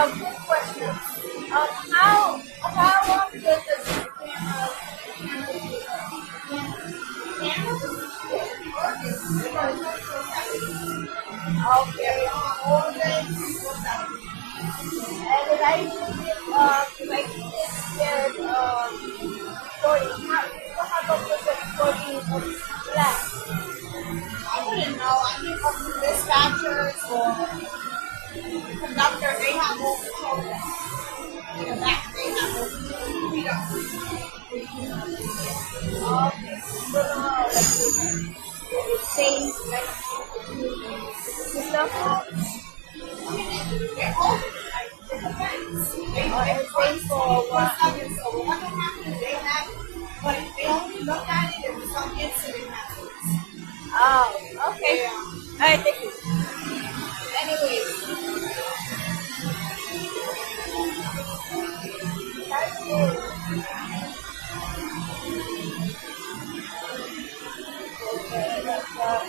Good question. How often does the okay, always, and then I like scared recording. How about the recording of class? I wouldn't know. I think of the dispatchers or conductor, they have more control. In the back, they have more control. We don't. Okay. So, it says like the stuff. They're open. It depends. It says for what? So what happens? They have, but they only look at it if some incident happens. Oh, okay. Yeah. All right, thank you. Anyways, that's good. Okay, that's all right.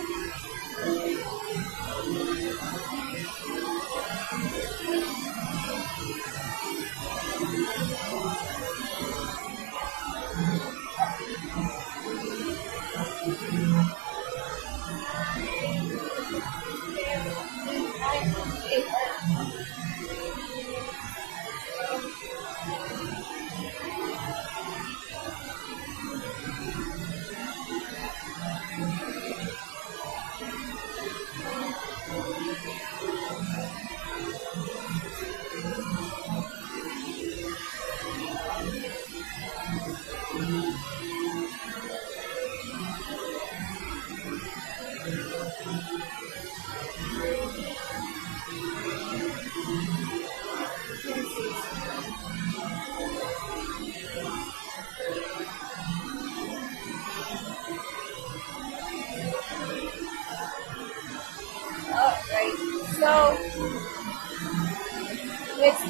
So, it's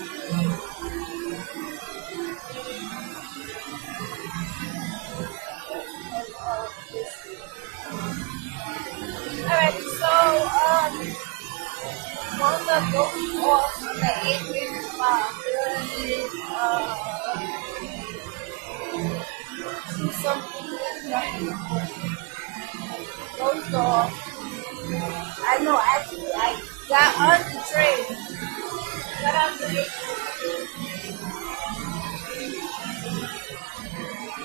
all right. So, one of going off on the Adrian something that goes off. I know, actually, I got on the train, got on the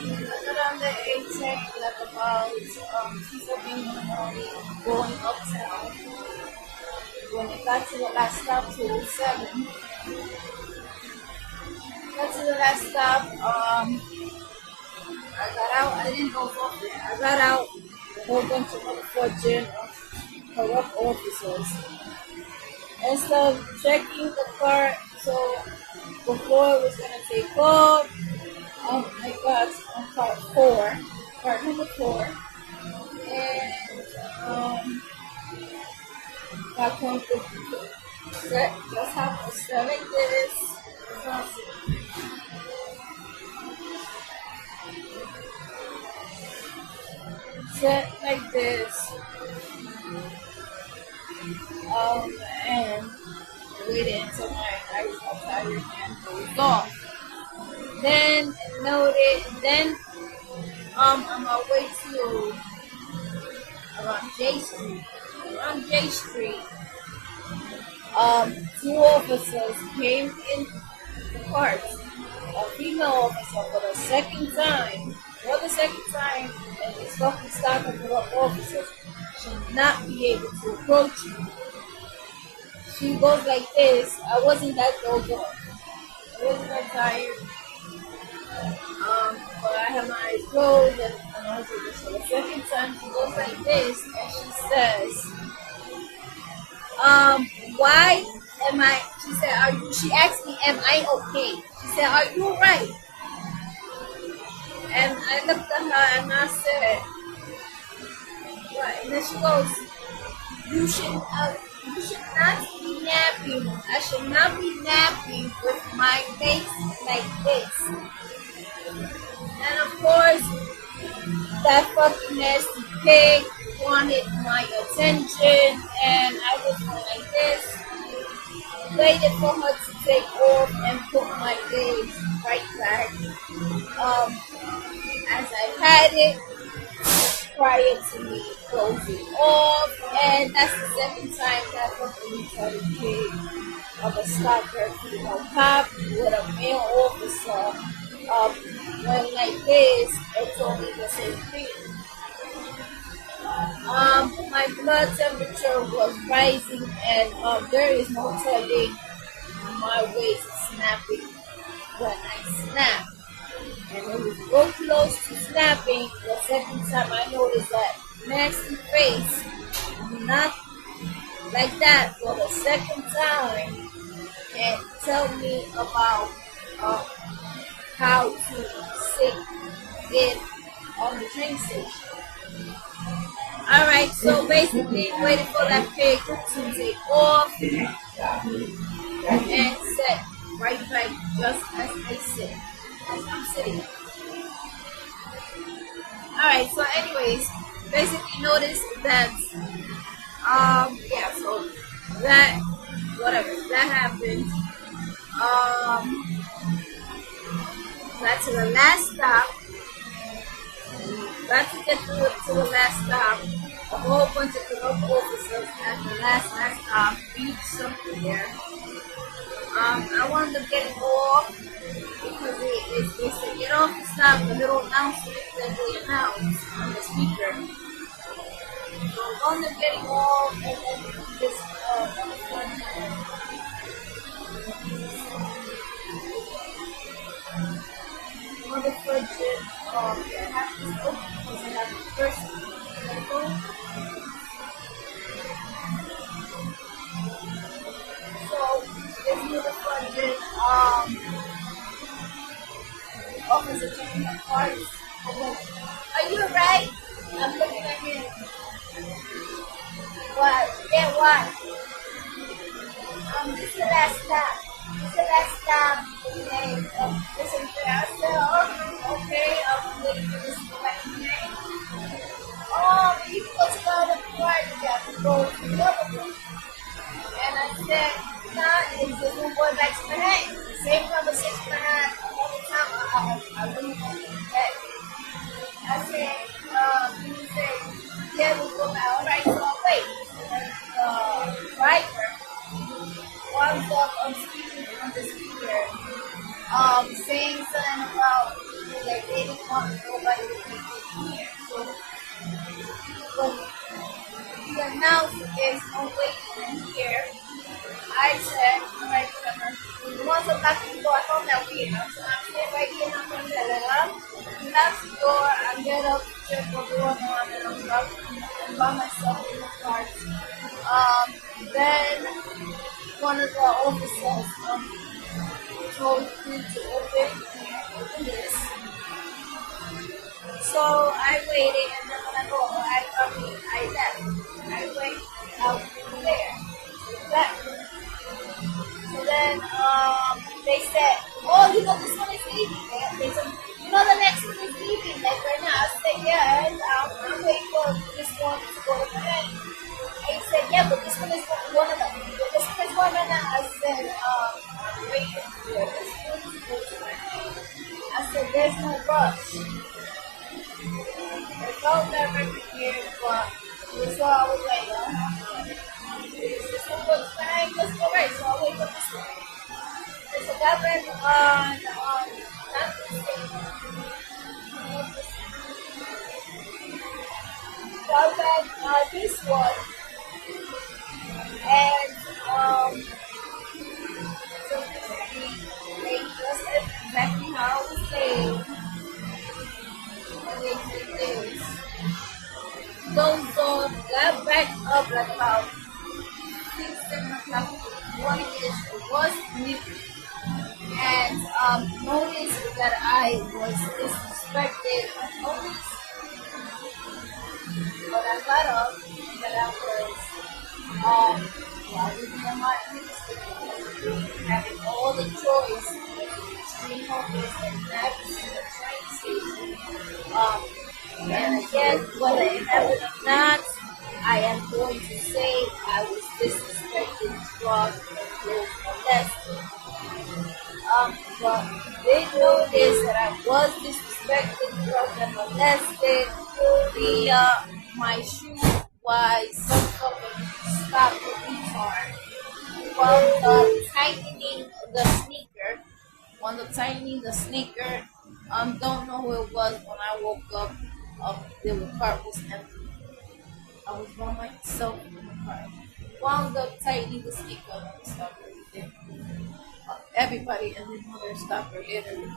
I got on the A train like about 2:15 in the morning, going uptown. When it got to the last stop, 207, got to the last stop. I got out. I didn't go off there. I got out. A whole bunch of unfortunate, corrupt officers. Instead of checking the car, so before it was gonna take off, I got on part number 4, and got going to just have to select this. Set like this, and wait until my eyes are tired and goes off. Then noted, then on my way to around J Street. Around J Street, two officers came in the cart. A female officer for the second time. For the second time, and it's fucking stock of corrupt officers should not be able to approach you. She goes like this. I wasn't that dozed off. I wasn't that tired. but I have my eyes closed and I do this. So the second time she goes like this and she says, why am I, she said, she asked me, am I okay? She said, are you right? And I looked at her and I said, what? And then she goes, you should not be napping. I should not be napping with my face like this. And of course, that fucking nasty pig wanted my attention, and I was going like this, waited for her to take off and put my legs right back as I had it prior to me closing off. And that's the second time that fucking retarded pig of a stalker female cop with a male officer went like this and told me the same thing. My blood temperature was rising, and there is no telling my waist snapping when I snap. And it was so close to snapping the second time I noticed that nasty face, not like that for the second time, and tell me about how to sit in on the train station. Alright, so basically waiting for that pig to take off and set right back just as I sit, as I'm sitting. Alright, so anyways, basically notice that yeah, so that whatever that happened. Got to the last stop. Got to get through it to the last stop. A whole bunch of corrupt officers at the last stop reached something there. I wound up getting off because they said get off the stop. The little announcement that they announced on the speaker. So I wound up getting off, and then this mother frigid yeah, have this open because I have the first vehicle. So this mother frigid officer checking my cards. I went, are you alright? I'm looking at him. What? Yeah, what? This is the last stop. This is the last stop. Okay. Listen, I said, oh, okay. I'm waiting for this to go back in there. Oh, you supposed to go to the park. You have to go to the other one. And I said, nah, it's just one boy back to my head. Same conversation I had all the time. I really want to get back. I said, he said, yeah, we'll go back. All right, so I'll wait. And driver winds up speaking on the speaker, saying something about that they didn't want nobody to be here. So when the announcer is on waiting here, I said, all right, whatever. Once I'm back in the door, I found that weird. So I'm sitting right here, and I'm going to let it up. That's the door. I get up, check what's going on, and I'm up and by myself in the cart. Then one of the officers told me to open this. So I waited, and then when I go, I left. I went out there. Left. So then they said, oh, you know, this one is leaving. They said, you know, the next one is leaving. Like right now, I said, yeah, and I'm waiting for this one to go to the end. And he said, yeah, but this one is one of them. This one is one of them. I said, I'm waiting for this one to go to the end. I said, there's no rush. There's no direction here, but so I was like, this one goes fine, let's go right. So I'll wait for this one. So that went on not this thing. So I went this one. And so basically they just exactly how I was saying. dozed off, got back up like about 6, 7 o'clock in the morning. It was midnight. And noticed that I was disrespected. I noticed when I got up that I was living in my industry, having all the choice between hopeless and napping in the train station. And I guess whether it happened or not, I am going to say I was disrespected, drugged, and close molested. But they noticed that I was disrespected, drugged, and molested. My shoe was some sort of stop retard. Wound up tightening the sneaker. Don't know who it was when I woke up. The car was empty. I was by myself in the car. Wound up tightening the sneaker and the stopper. Everybody and their mother stopper literally.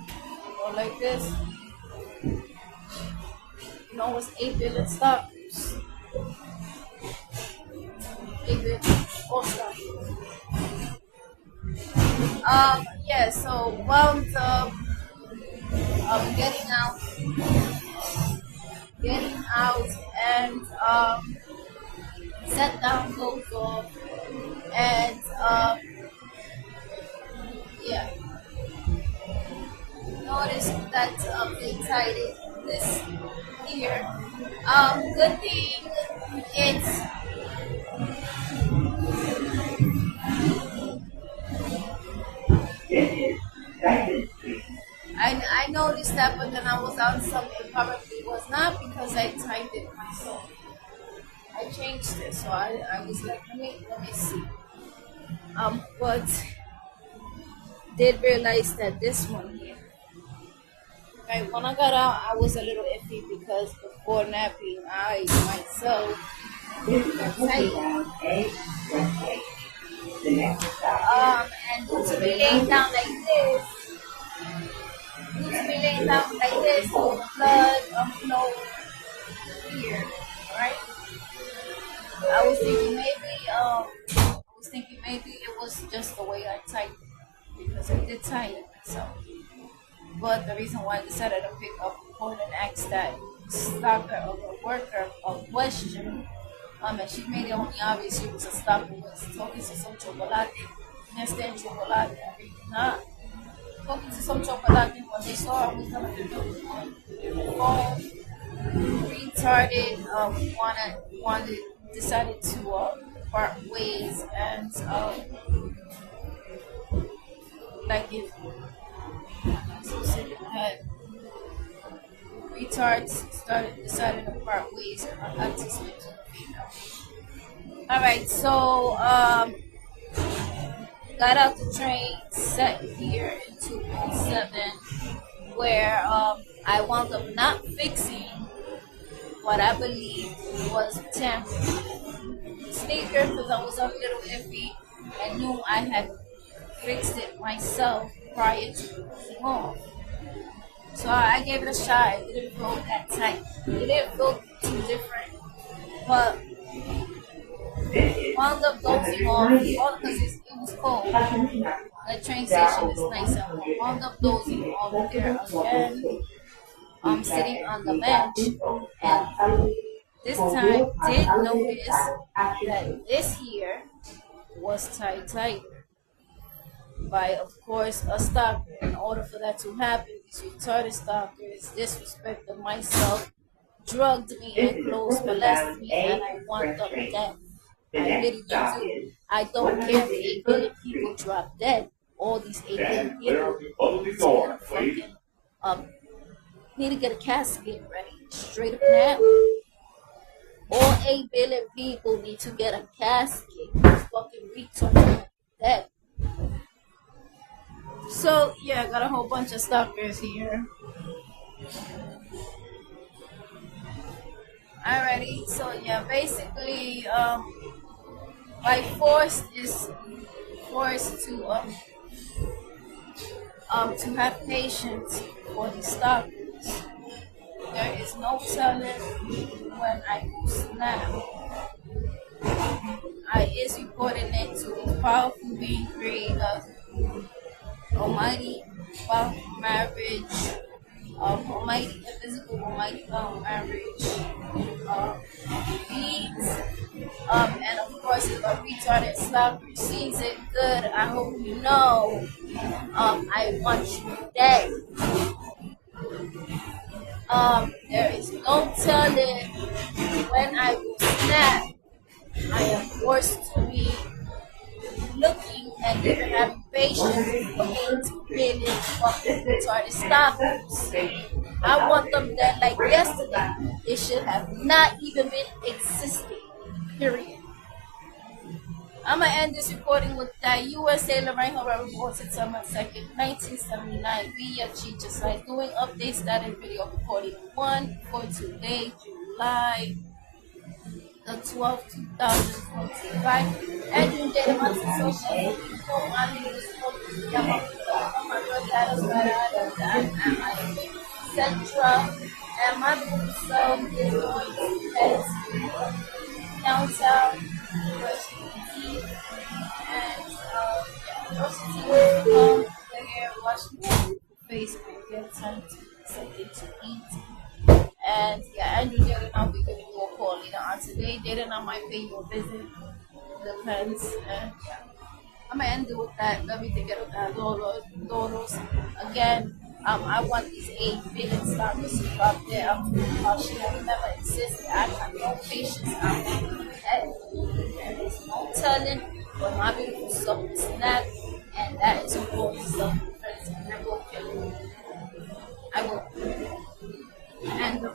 Go like this. You know what's 8 billion stoppers? 8 billion all stoppers. Yeah, so wound up getting out and sat down, closed off, and yeah, noticed that they tied it this here. Good thing it's I noticed that, but then I was on something. Probably was not because I tied it myself. I changed it, so I was like, let me see. But did realize that this one here. Right, when I got out, I was a little iffy because before napping, I myself got tight. And to be laying down like this, all the blood flow here, right? I was thinking maybe it was just the way I typed because I did type it myself. But the reason why I decided to pick up the phone and ask that stalker of a worker a question, and she made it only obvious she was a stalker was talking to some chocolate, understand chocolate, not talking to some chocolate when they saw I was gonna do the phone, retarded, decided to part ways and like if had retards decided to part ways on autism to the female. Alright, so got out the train, sat here in 2.7 where I wound up not fixing what I believe was a temporary sneaker because I was a little iffy and knew I had fixed it myself prior to losing off. So I gave it a shot. It didn't feel that tight. It didn't feel too different. But wound up dozing off all because it was cold. The train station is nice and warm. Wound up dozing off there again. I'm sitting on the bench and this time did notice that this here was tighter by of course a stalker. In order for that to happen, these retarded stalkers disrespected myself, drugged me and close molested me and I want them dead. I literally do. I don't care if 8 billion people drop dead. All these 8 billion people need to get a fucking need to get a casket ready. Straight up now. All 8 billion people need to get a casket. These fucking retarded dead. So yeah, I got a whole bunch of stalkers here. Alrighty, so yeah, basically, by forced to have patience for the stalkers. There is no telling when I will snap. I is reporting it to the powerful being creator, Almighty, powerful marriage, Almighty, invisible, Almighty, marriage, um, beats, and of course, if a retarded slapper sees it, good. I hope you know. I want you dead. There is no telling when I will snap. I am forced to be looking and even having patience for 8 billion fucking retarded stoppers. I want them dead like yesterday. It should have not even been existing. Period. I'm gonna end this recording with that U.S. Sailor Rain Horror report September 2nd, 1979 via Cheetah Site doing updates that in video recording 1 for today, July the 12th, 2025. And you did a month of social media. I'm in this book. My brother Centra. And my book self is going to head downtown Washington and Washington will come here, Washington, Facebook, get time to something to eat. And yeah, Andrew Jaden, I'll be giving you a call later on today. Jaden, I might pay you a visit. Depends. And yeah. I'm gonna end it with that. Let me take it with that. Doros. Again, I want these 8 billion stars to drop there. She has never existed. I have no patience. I'm dead. There is no telling when my beautiful soul is snap, and that is of course self-defense, and I will kill you. I will. And the